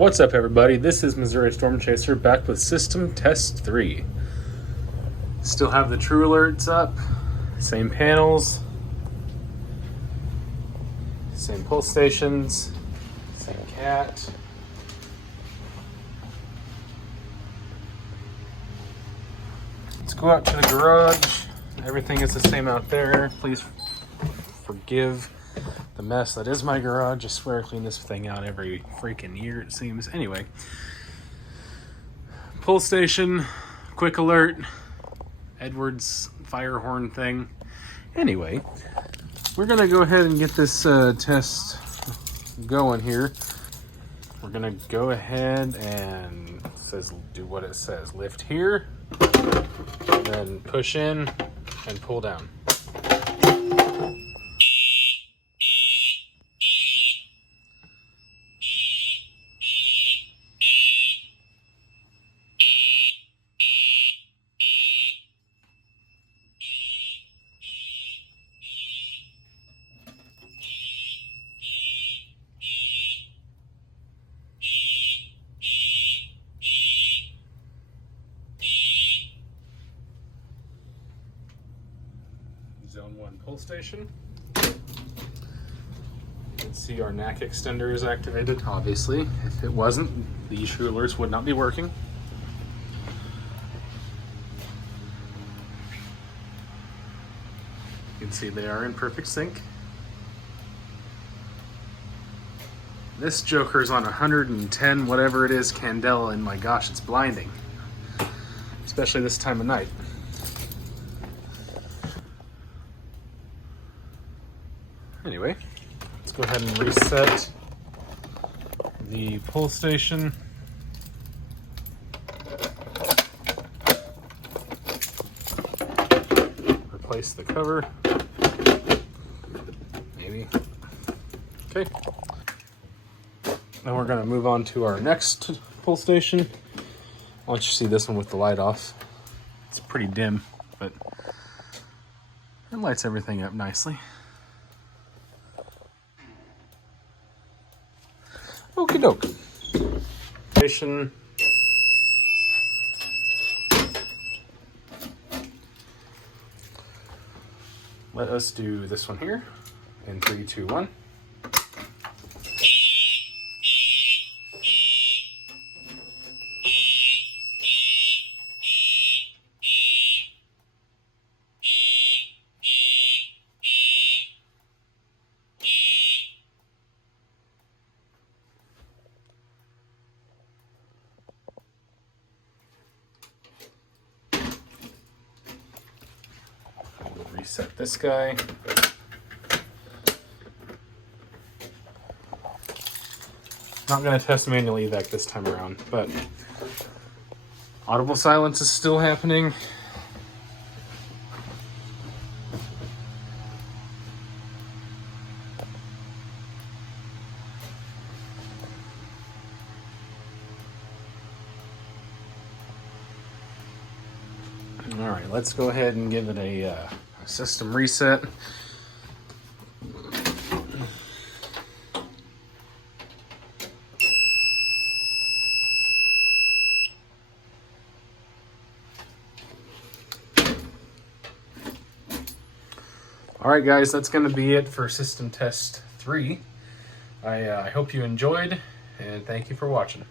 What's up, everybody? This is Missouri Storm Chaser back with System Test 3. Still have the True Alerts up, same panels, same pull stations, same cat. Let's go out to the garage. Everything is the same out there. Please forgive the mess that is my garage. I swear I clean this thing out every freaking year, it seems. Anyway, pull station, quick alert, Edwards fire horn thing. Anyway, we're gonna go ahead and get this test going here. We're gonna go ahead and do what it says. Lift here, and then push in and pull down. Zone 1 pull station. You can see our NAC extender is activated, obviously. If it wasn't, these True Alerts would not be working. You can see they are in perfect sync. This Joker is on 110 whatever it is candela, and my gosh, it's blinding. Especially this time of night. Anyway, let's go ahead and reset the pull station. Replace the cover. Maybe. Okay. Now we're going to move on to our next pull station. I'll let you see this one with the light off. It's pretty dim, but it lights everything up nicely. Okie doke. Station. Let us do this one here in 3, 2, 1. Reset this guy. Not going to test manual evac this time around, but audible silence is still happening. All right, let's go ahead and give it a system reset. All right, guys, that's going to be it for System Test 3. I hope you enjoyed, and thank you for watching.